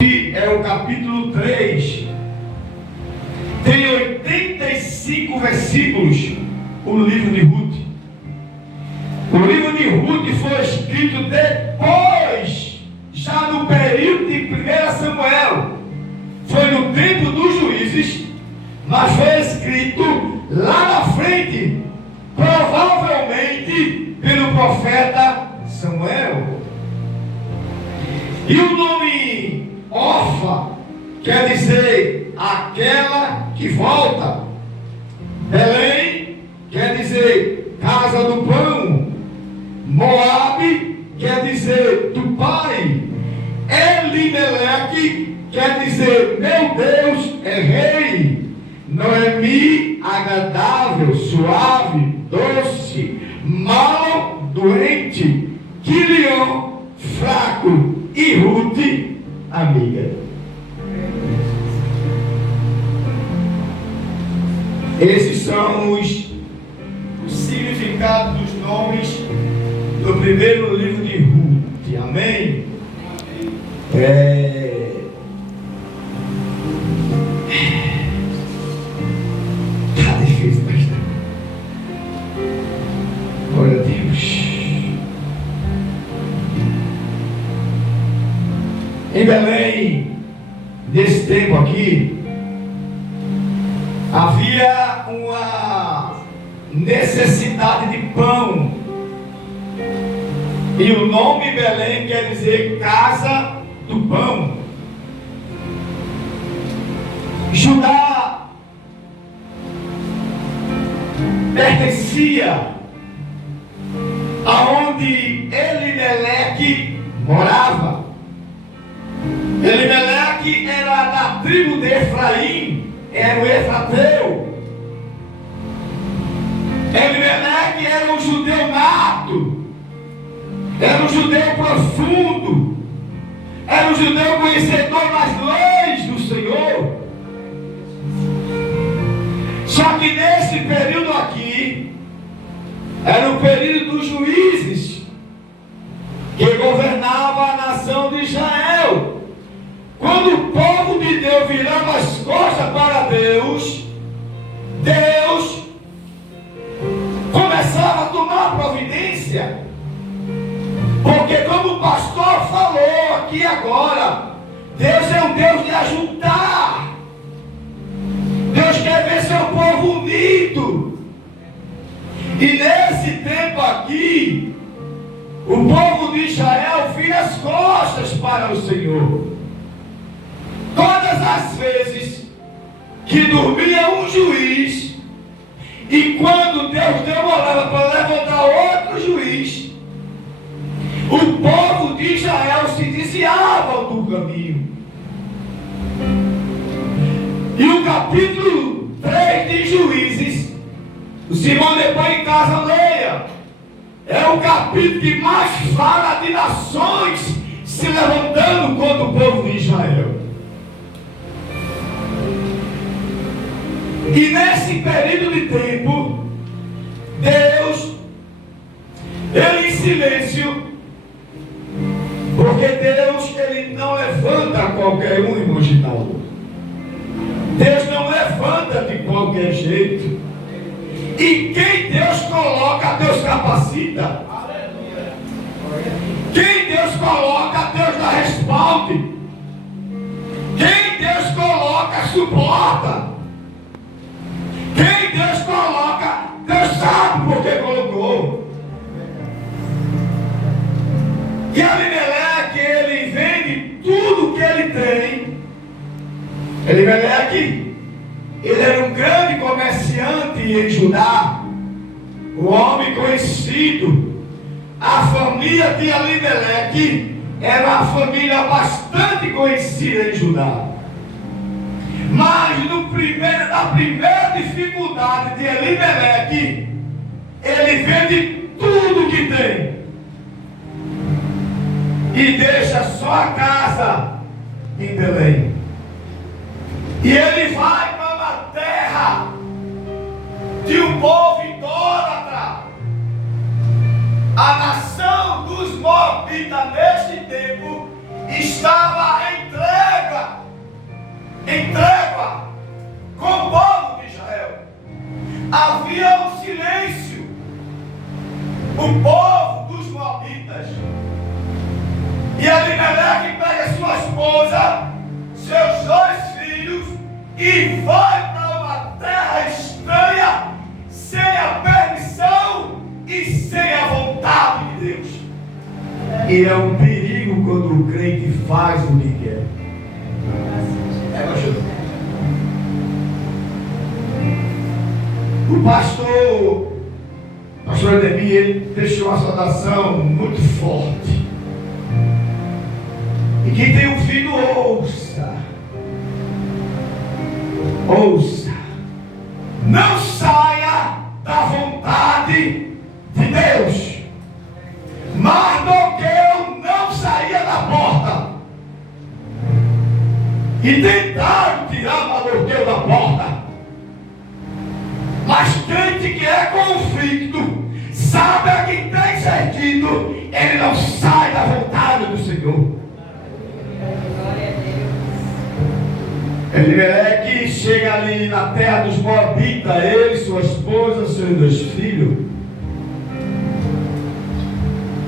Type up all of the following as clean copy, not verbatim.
É o capítulo 3. Tem 85 versículos o livro de Ruth. O livro de Ruth foi escrito depois, já no período de 1 Samuel. Foi no tempo dos juízes, mas foi escrito lá na frente, provavelmente pelo profeta Samuel. E o nome Orfa quer dizer aquela que volta. Belém quer dizer casa do pão. Moabe quer dizer do pai. Elimeleque quer dizer meu Deus é rei. Noemi, agradável, suave, doce. Mal, doente. Quilion, fraco. E Ruth, amiga. Esses são os significados dos nomes do primeiro livro de Ruth. Amém? Tá difícil, pastor. Glória a Deus. Em Belém, nesse tempo aqui, havia uma necessidade de pão. E o nome Belém quer dizer casa do pão. Judá pertencia aonde Elimeleque morava. Elimeleque era da tribo de Efraim, era o Efrateu. Elimeleque era um judeu nato, era um judeu profundo, era um judeu conhecedor das leis do Senhor. Só que nesse período aqui, era o período dos juízes, que governava a nação de Israel. Quando o povo de Deus virava as costas para Deus, Deus começava a tomar providência. Porque como o pastor falou aqui agora, Deus é um Deus de ajuntar. Deus quer ver seu povo unido. E nesse tempo aqui, o povo de Israel vira as costas para o Senhor. Todas as vezes que dormia um juiz, e quando Deus demorava para levantar outro juiz, o povo de Israel se desviava do caminho. E o capítulo 3 de Juízes, o Simão depois em casa leia, é o capítulo que mais fala de nações se levantando contra o povo de Israel. E nesse período de tempo, Deus, ele em silêncio, porque Deus, ele não levanta qualquer um, irmão Gitaldo. Deus não levanta de qualquer jeito. E quem Deus coloca, Deus capacita. Quem Deus coloca, Deus dá respaldo. Quem Deus coloca, suporta. Quem Deus coloca, Deus sabe por que colocou. E Elimeleque, ele vende tudo que ele tem. Elimeleque, ele era um grande comerciante em Judá, um homem conhecido. A família de Elimeleque era uma família bastante conhecida em Judá. Mas na primeira dificuldade de Elimeleque, ele vende tudo que tem e deixa só a casa em Belém. E ele vai para uma terra de um povo idólatra. A nação dos Moabitas neste tempo estava entregue esposa, seus 2 filhos e vai para uma terra estranha sem a permissão e sem a vontade de Deus. E é um perigo quando o crente faz o que quer. O pastor Ademir, ele deixou uma saudação muito forte. E quem tem ouvido, ouça. Ouça. Não saia da vontade de Deus. Mardoqueu não saía da porta. E tentaram tirar Mardoqueu da porta. Mas crente que é convicto, sabe a quem tem sentido, ele não sai da vontade do Senhor. Elimeleque chega ali na terra dos Moabitas, ele, sua esposa, seus 2 filhos.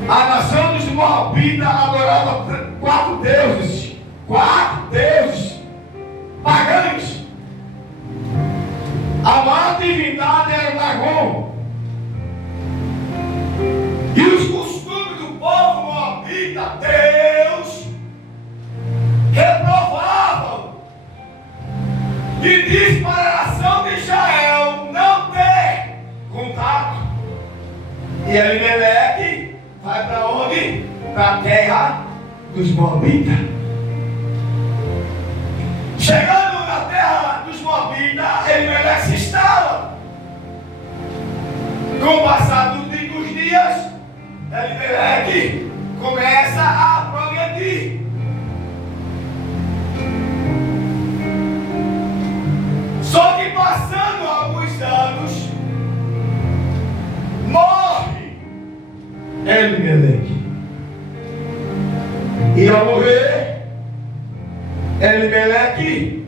A nação dos Moabitas adorava 4 deuses. 4 deuses pagãos. A maior divindade era o Dagon. E os costumes do povo moabita, Deus reprovavam. E diz para a nação de Israel não ter contato. E Elimeleque vai para onde? Para a terra dos Moabitas. Chegando na terra dos Moabitas, Elimeleque se instala. Com o passar dos dias, Elimeleque começa a progredir. Só que passando alguns anos, morre Elimeleque. E ao morrer, Elimeleque,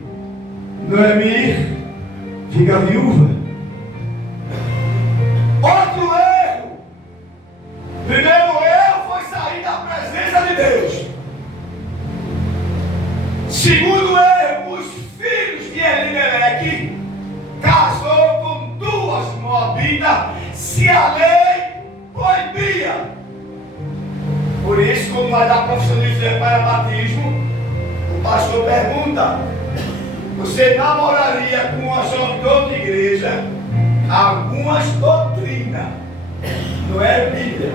Noemi fica viúva. Outro erro. Primeiro erro foi sair da presença de Deus. Segundo erro, os filhos de Elimeleque casou com 2 moabitas, se a lei proibia. Por isso, quando vai dar profissão de fé para batismo, o pastor pergunta: você namoraria com uma jovem de outra igreja? Algumas doutrinas, não é Bíblia,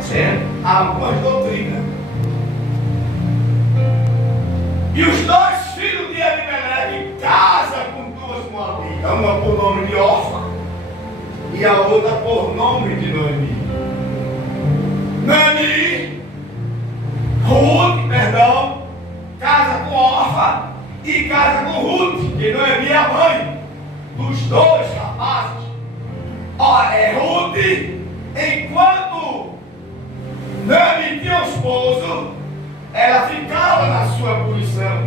certo? Algumas doutrinas. E os 2 filhos de Elimeleque casam com 2 moabitas, uma por nome de Orfa e a outra por nome de Noemi. Ruth, casa com Orfa e casa com Ruth, que Noemi é a mãe dos 2 rapazes. Ora, Ruth, enquanto Noemi tinha um esposo, ela ficava na sua posição.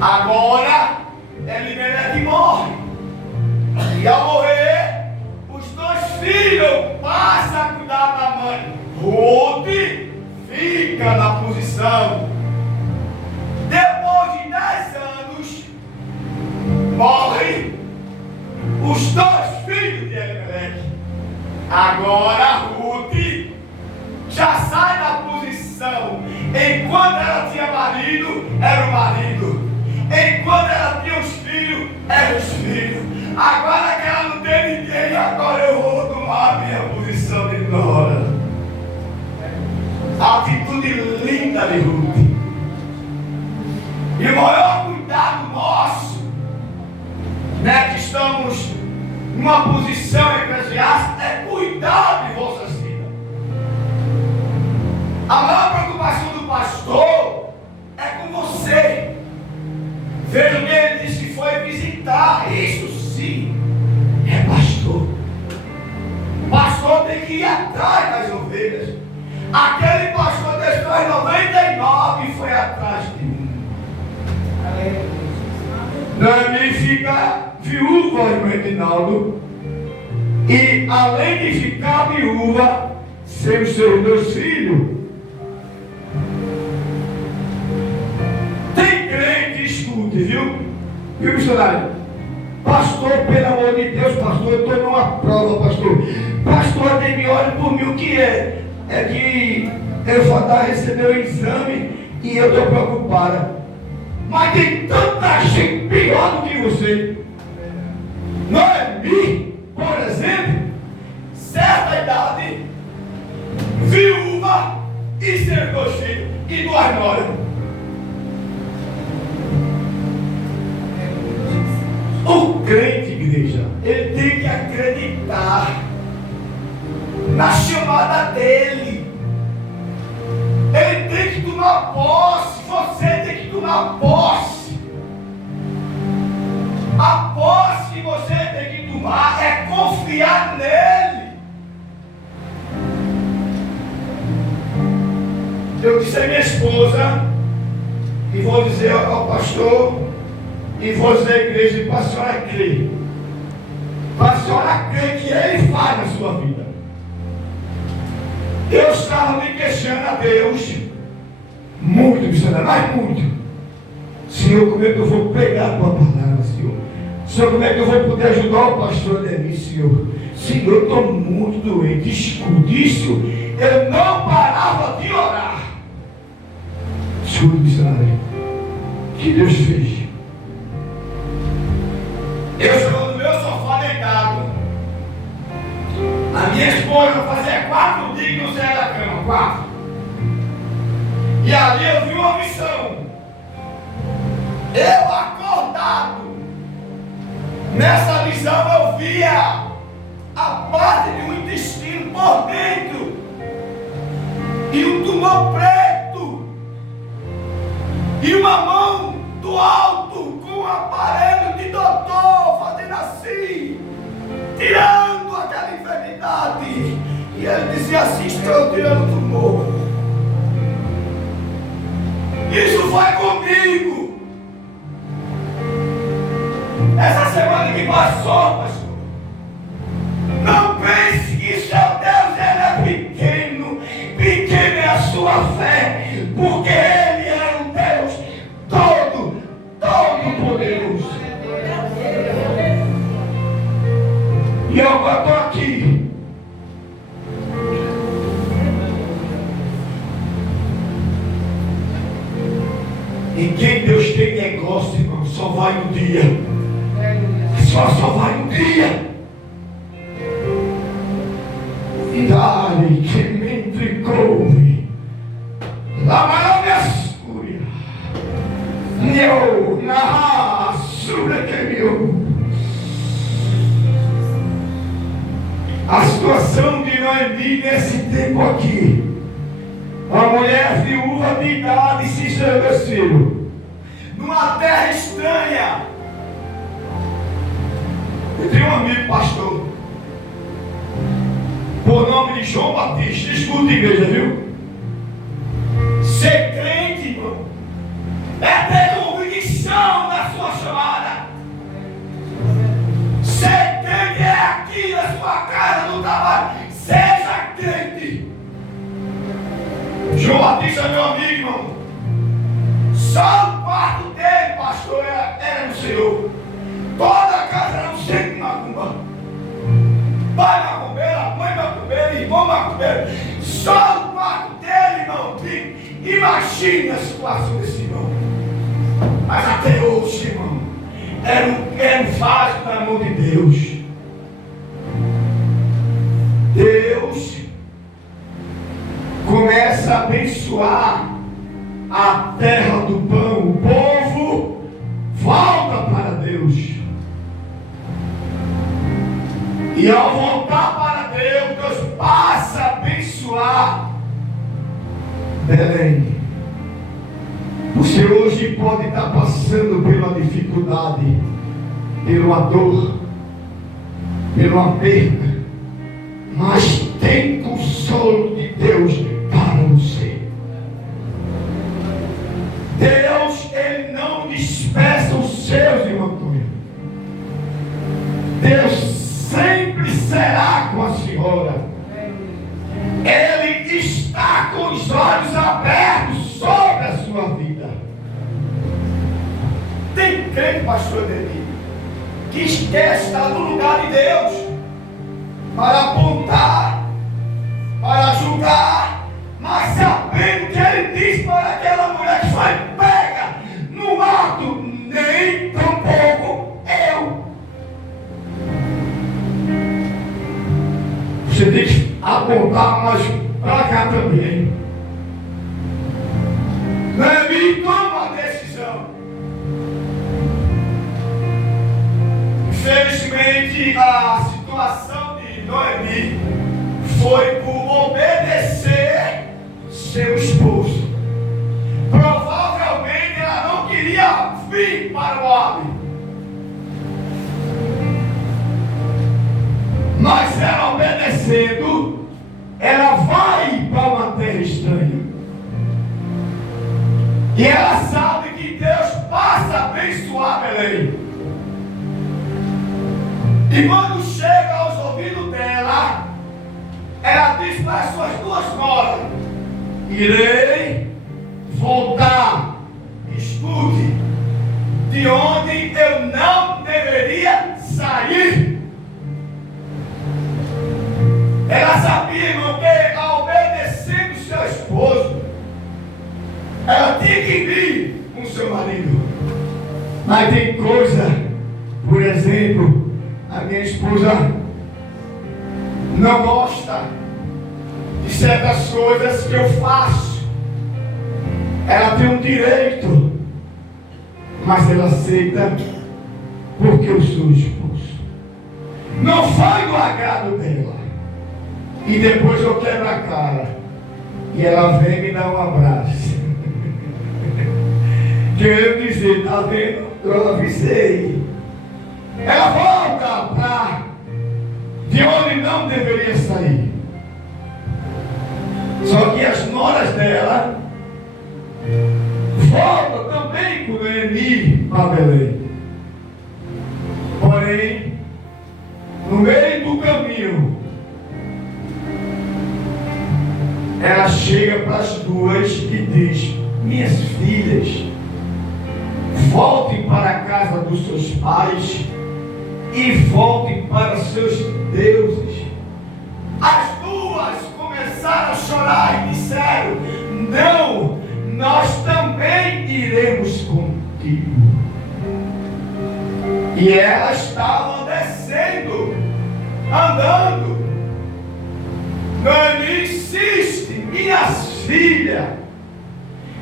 Agora, Elimeleque morre. E ao morrer, os 2 filhos passam a cuidar da mãe. Ruth fica na posição. Depois de 10 anos, morrem os 2 filhos de Elimeleque. Agora Ruth já sai da posição. Enquanto ela tinha marido, era o marido. Enquanto ela tinha os filhos, eram os filhos. Agora que ela não tem ninguém, agora eu vou tomar a minha posição de nora. A atitude linda de Ruth. E o maior cuidado nosso, né, que estamos numa posição eclesiástica, é cuidar de vossas vidas. A maior preocupação do pastor é com você. Veja o que ele disse que foi visitar. Isso sim é pastor. O pastor tem que ir atrás das ovelhas. Aquele pastor deixou as 99 e foi atrás de mim. Noemi fica viúva, irmão Edinaldo. E além de ficar viúva, sem os seus 2 filhos, viu? Viu, missionário? Pastor, pelo amor de Deus, pastor, eu estou numa prova, pastor. Pastor, tem me olha por mim, o que é? É que eu só estava recebendo o exame e eu estou preocupada. Mas tem tanta gente pior do que você. Não é mim, por exemplo, certa idade, viúva e sem dois filhos e duas noras. O crente, igreja, ele tem que acreditar na chamada dele. Ele tem que tomar posse. Você tem que tomar posse. A posse que você tem que tomar é confiar nele. Eu disse a minha esposa, e vou dizer ao pastor, e vou dizer à igreja, para a senhora crer. Para a senhora crer que ele faz na sua vida. Eu estava me questionando a Deus, muito, missionário, mas muito. Senhor, como é que eu vou pegar a tua palavra, Senhor? Senhor, como é que eu vou poder ajudar o pastor Denis, Senhor? Senhor, eu estou muito doente. Escute isso, eu não parava de orar. Escute, missionário, que Deus fez. Eu estava no meu sofá deitado. A minha esposa fazia 4 dias que não saía da cama, 4. E ali eu vi uma visão. Eu acordado. Nessa visão eu via a parte de um intestino por dentro. E um tumor preto. E uma mão do alto com um aparelho de doutor fazendo assim, tirando aquela enfermidade. E ele dizia assim: estou tirando o tumor. Isso foi comigo. Essa semana que passou, pastor. Não pense que seu Deus ele é pequeno. Pequena é a sua fé, porque ele é um Deus todo poderoso. E eu estou aqui. E quem Deus tem negócio, irmão, só vai um dia. Só vai um dia. Dai que mentre couve, la mano me ascuria, neo na sura que meu. A situação de Noemi nesse tempo aqui, uma mulher viúva de idade se estabeleceu numa terra estranha. Eu tenho um amigo pastor por nome de João Batista. Escuta, igreja, viu? Ser crente, irmão, é ter convicção da sua chamada. Ser crente é aqui na sua casa, no trabalho. Seja crente. João Batista é meu amigo, irmão. Só o quarto dele, pastor, era no Senhor. Toda a casa era um centro de macumba. Pai macumbeira, mãe macumbeira, irmão macumbeiro. Só o quarto dele, irmão. Imagina a situação desse irmão. Mas até hoje, irmão, era um vaso na mão de Deus. Deus começa a abençoar a terra do pão. O povo volta para Deus. E ao voltar para Deus, Deus passa a abençoar Belém. Você hoje pode estar passando pela dificuldade, pela dor, pela perda, mas tem consolo de Deus para você. Deus, Ele não dispersa os seus, irmão. Deus sempre será com a senhora. Ele está com os olhos abertos sobre a sua vida. Tem crente, pastor Ademir, que quer estar no lugar de Deus, para apontar, para julgar, mas sabendo que ele diz para aquela mulher que foi pega no ato, nem tampouco eu. Você tem que apontar, mas para cá também. Noemi toma a decisão. Infelizmente, a situação de Noemi foi por obedecer seu esposo. Provavelmente ela não queria vir para o homem, mas ela obedecendo, ela vai para uma terra estranha. E ela sabe que Deus passa a abençoar Belém. E quando chega aos ouvidos dela, ela diz para as suas duas noras: irei voltar, escute, de onde eu não deveria sair. Ela sabia, irmão, que ao obedecer o seu esposo, ela tinha que vir com o seu marido. Mas tem coisa, por exemplo, a minha esposa não gosta de certas coisas que eu faço. Ela tem um direito, mas ela aceita porque eu sou esposo. Não foi do agrado dela. E depois eu quebro a cara e ela vem me dar um abraço. Querendo dizer, tá vendo? Eu avisei. Ela volta para de onde não deveria sair. Só que as noras dela voltam também com Noemi para Belém. Porém, no meio do caminho, ela chega para as duas e diz: minhas filhas, voltem para a casa dos seus pais e voltem para seus deuses. As duas começaram a chorar e disseram: não, nós também iremos contigo. E elas estavam descendo, andando. Noemi insiste: minhas filhas,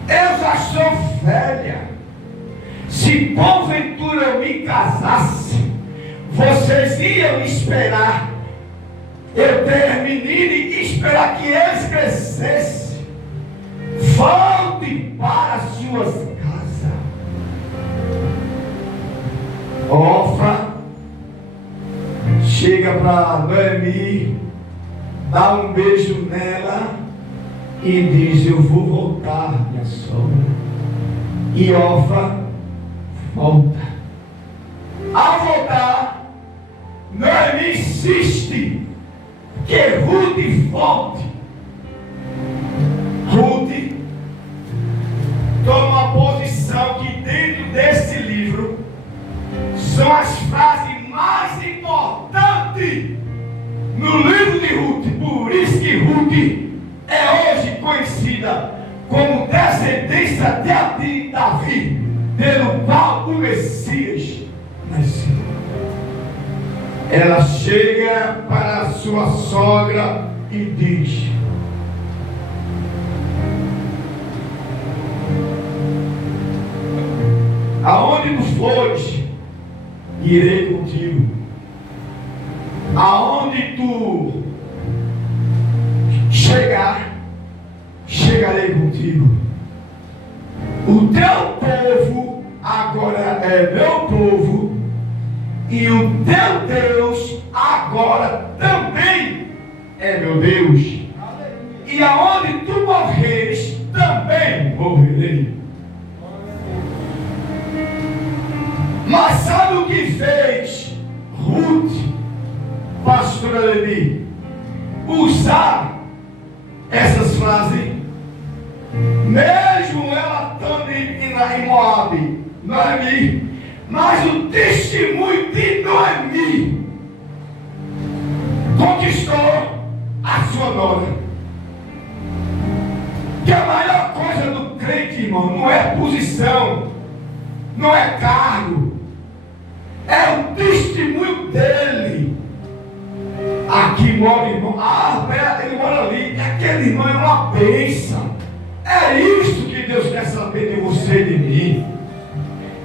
eu já sou velha. Se porventura eu me casasse, vocês iam esperar eu ter menino e esperar que eles crescessem. Voltem para as suas casas. Orfa chega para Noemi, dá um beijo nela e diz: eu vou voltar, minha sogra. E Orfa volta. Ao voltar, Noemi insiste que Ruth volte. Ruth toma uma posição que dentro desse livro são as frases mais importantes no livro de Ruth. Por isso que Ruth é hoje conhecida como descendência de Davi, pelo qual o Messias nasceu. Ela chega para a sua sogra e diz: aonde tu fores, irei contigo. Aonde tu chegar, chegarei contigo. O teu povo agora é meu povo, e o teu Deus agora também é meu Deus. E aonde tu morreres, também morrerei. Mas sabe o que fez Ruth, pastora Leni, usar essas frases? Mesmo ela estando em Moabe, Noemi Mas o testemunho de Noemi conquistou a sua nora. Que a maior coisa do crente, irmão, não é posição, não é cargo, é o testemunho dele. Aqui mora o irmão, ele mora ali, aquele irmão é uma bênção. É isso que Deus quer saber de você e de mim.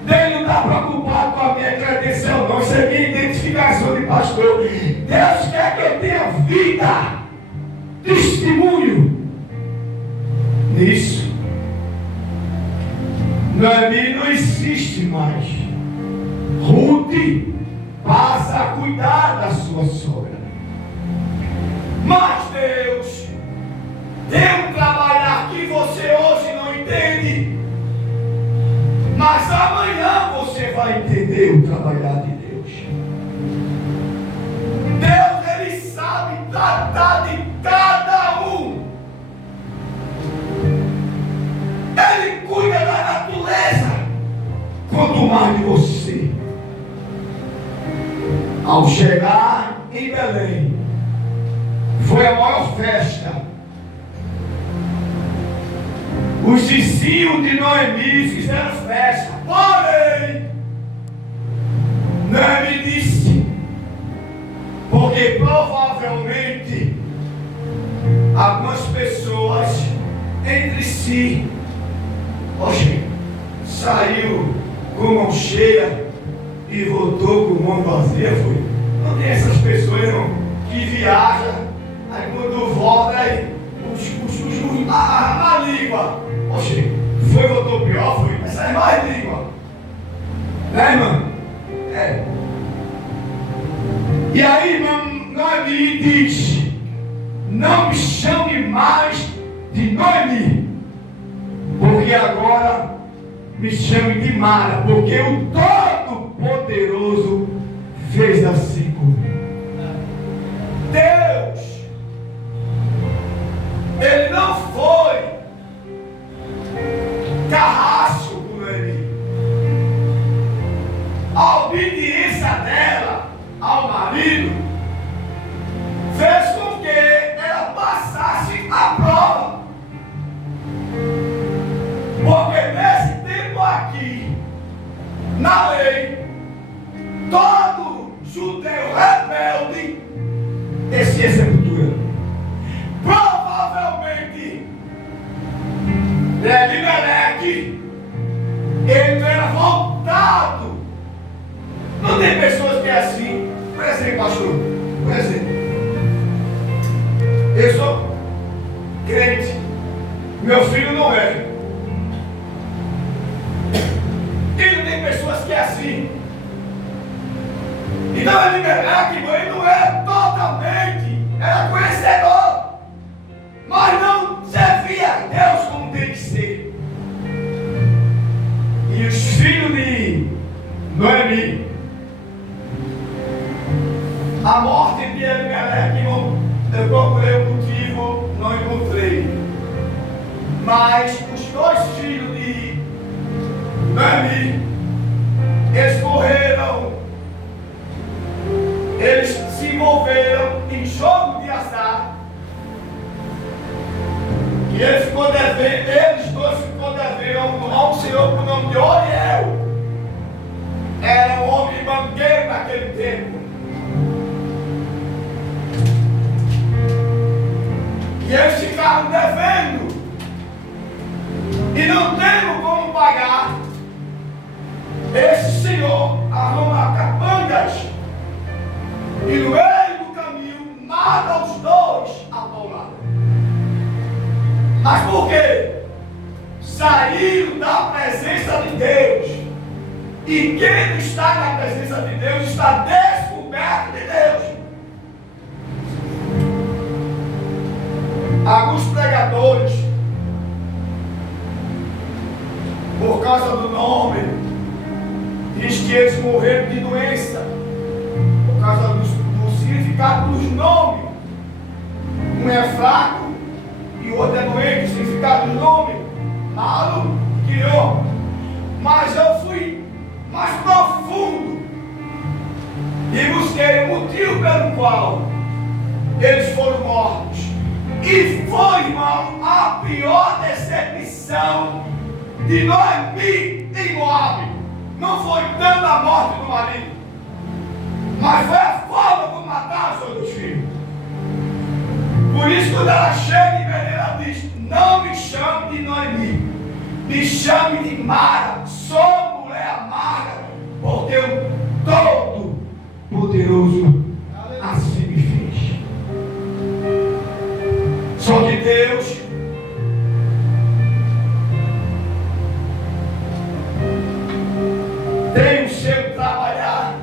Deus não está preocupado com a minha credencial, não. Isso é minha identificação de pastor. Deus quer que eu tenha vida, testemunho nisso. Noemi não existe mais. Ruth passa a cuidar da sua sogra. Mas Deus tem um trabalhar que você hoje não entende. Mas amanhã você vai entender o trabalhar de Deus. Deus, Ele sabe tratar de cada um. Ele cuida da natureza, quanto mais de você. Ao chegar em Belém, foi a maior festa. Os vizinhos de Noemi fizeram festa. Porém, Noemi disse, porque provavelmente algumas pessoas entre si, oxe, saiu com mão cheia e voltou com mão vazia. Foi. Não tem essas pessoas, irmão, que viajam, aí quando volta, aí a língua. Oxe, foi, voltou pior, foi. Essa é mais língua. Né, irmão? É. E aí, irmão, Noemi diz: não me chame mais de Noemi, porque agora me chame de Mara, porque o Todo-Poderoso fez assim comigo. Deus, Ele não foi carrasco com Noemi. A obediência dela ao marido fez com que ela passasse a prova. Porque nesse tempo aqui, na lei, todo judeu rebelde descia sepultura. Provavelmente Elimelec, ele era voltado. Não tem pessoas que é assim. Por exemplo, pastor, por exemplo, eu sou crente, meu filho não é. E não tem pessoas que é assim. Então Elimelec, ele não é totalmente, era conhecedor, mas não servia a Deus como tem que ser. E os filhos de Noemi, a morte de Elimelec, eu procurei o motivo, não encontrei. Mas os dois filhos de Noemi, eles morreram, eles se envolveram em jogo de azar. E eles dois ficou devendo a um senhor com o nome de Oriel. Era um homem banqueiro naquele tempo. E eles ficaram devendo. E não tendo como pagar. Esse senhor arruma capangas. E no meio do caminho mata os dois a paulada. Mas por quê? Saíram da presença de Deus. E quem está na presença de Deus está descoberto de Deus. Alguns pregadores, por causa do nome, diz que eles morreram de doença, por causa do significado dos nomes. Um é fraco e o outro é doente. O significado dos nomes: malo, criou. Mas eu fui mais profundo. permissão de Noemi em Moabe. Não foi tanto a morte do marido, mas foi a forma como mataram os seus dois filhos. Por isso, quando ela chega em Belém, ela diz: não me chame de Noemi, me chame de Mara. Sou mulher amarga, porque o Todo-Poderoso assim me fez. Só que Deus tem o seu trabalhar.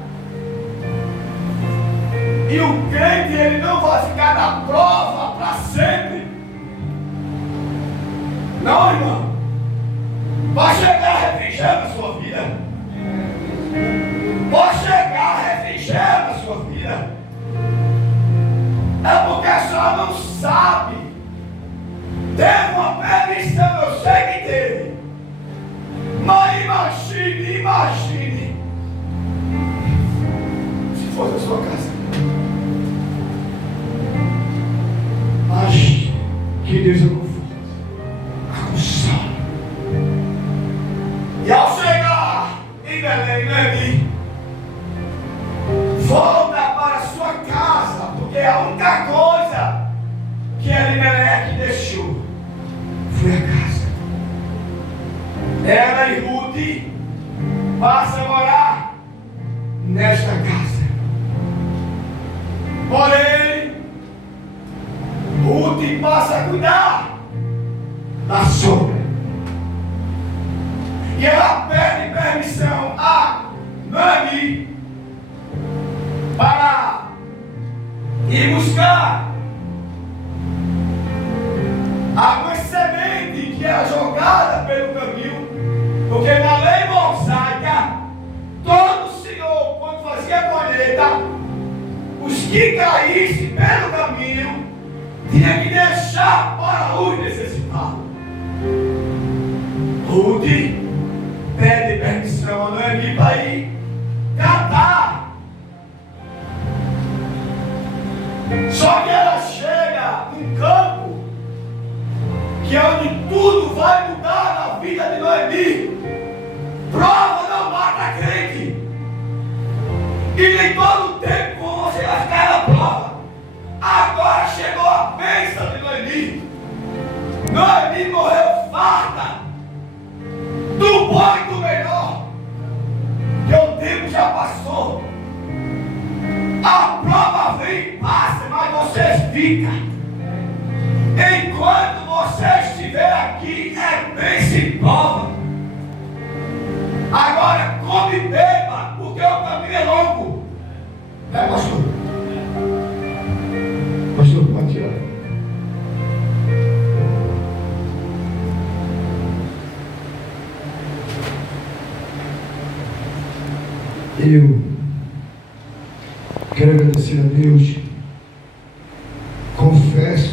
E o crente, ele não vai ficar na prova para sempre. Não, irmão. Vai chegar refrigério na sua vida. Vai chegar refrigério na sua vida. É porque a senhora não sabe. Teve uma permissão, eu sei que teve. Mas imagine. Se fosse a sua casa. Mas que Deus acusa. E ao chegar em Belém, Noemi volta para a sua casa, porque a única coisa que Elimelec deixou foi a casa. Ela e Ruth passam a morar nesta casa. Porém, Ruth passa a cuidar da sogra. E ela pede permissão a Noemi para ir buscar algumas sementes que era jogada pelo caminho, porque na lei mosaica, todo senhor, quando fazia colheita, os que caíssem pelo caminho, tinha que deixar para os necessitados. Ruth pede permissão a Noemi para ir catar. Só que ela chega num campo que é onde tudo vai mudar na vida de Noemi. Prova não mata crente. E nem todo tempo você vai ficar na prova. Agora chegou a bênção de Noemi. Noemi morreu farta do bom e do melhor, que o tempo já passou. A prova vem e passa, mas vocês ficam. Enquanto você estiver aqui, é bênção e prova. Agora come e beba, porque o caminho é longo. É, pastor? Pastor, pode tirar. Eu quero agradecer a Deus